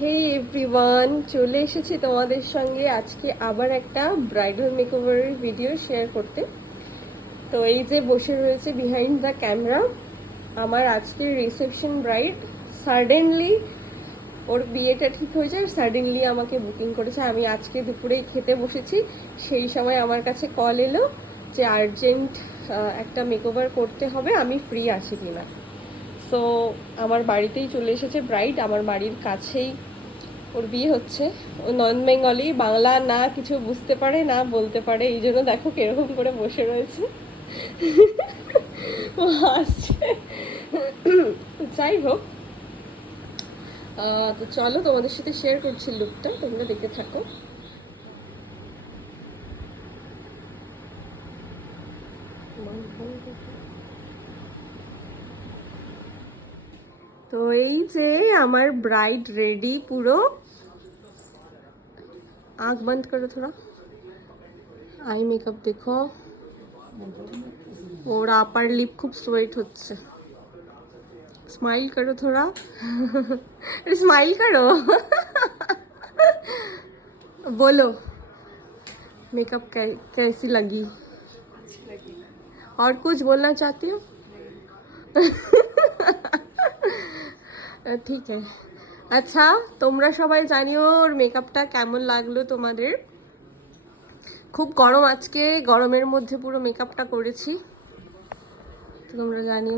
হে everyone, চলে এসেছি তোমাদের সঙ্গে আজকে আবার একটা ব্রাইডাল মেকওভারের ভিডিও শেয়ার করতে। তো এই যে বসে রয়েছে বিহাইন্ড দ্য ক্যামেরা আমার আজকের রিসেপশন ব্রাইড। সাডেনলি ওর বিয়েটা ঠিক হয়ে যায়, সাডেনলি আমাকে বুকিং করেছে। আমি আজকে দুপুরেই খেতে বসেছি, সেই সময় আমার কাছে কল এলো যে আর্জেন্ট একটা মেকওভার করতে হবে, আমি ফ্রি আছি কিনা। সো আমার বাড়িতেই চলে এসেছে ব্রাইড, আমার বাড়ির কাছেই ওর বিয়ে হচ্ছে। ও নন বেঙ্গলি, বাংলা না কিছু বুঝতে পারে না বলতে পারে, এই জন্য দেখো কিরকম করে বসে রয়েছে, ও হাসছে। যাই হোক, তো চলো তোমাদের সাথে শেয়ার করছি লুকটা, তোমরা দেখতে থাকো। তো এই যে আমার ব্রাইড রেডি পুরো। आँख बंद करो थोड़ा, आई मेकअप देखो, और আপার লিপ খুব সোয়েট হচ্ছে। स्माइल करो थोड़ा, स्माइल करो। बोलो मेकअप कैसी लगी, और कुछ बोलना चाहती हो? ঠিক আছে। আচ্ছা, তোমরা সবাই জানিও ওর মেকআপটা কেমন লাগলো তোমাদের। খুব গরম আজকে, গরমের মধ্যে পুরো মেকআপটা করেছি, তোমরা জানিও।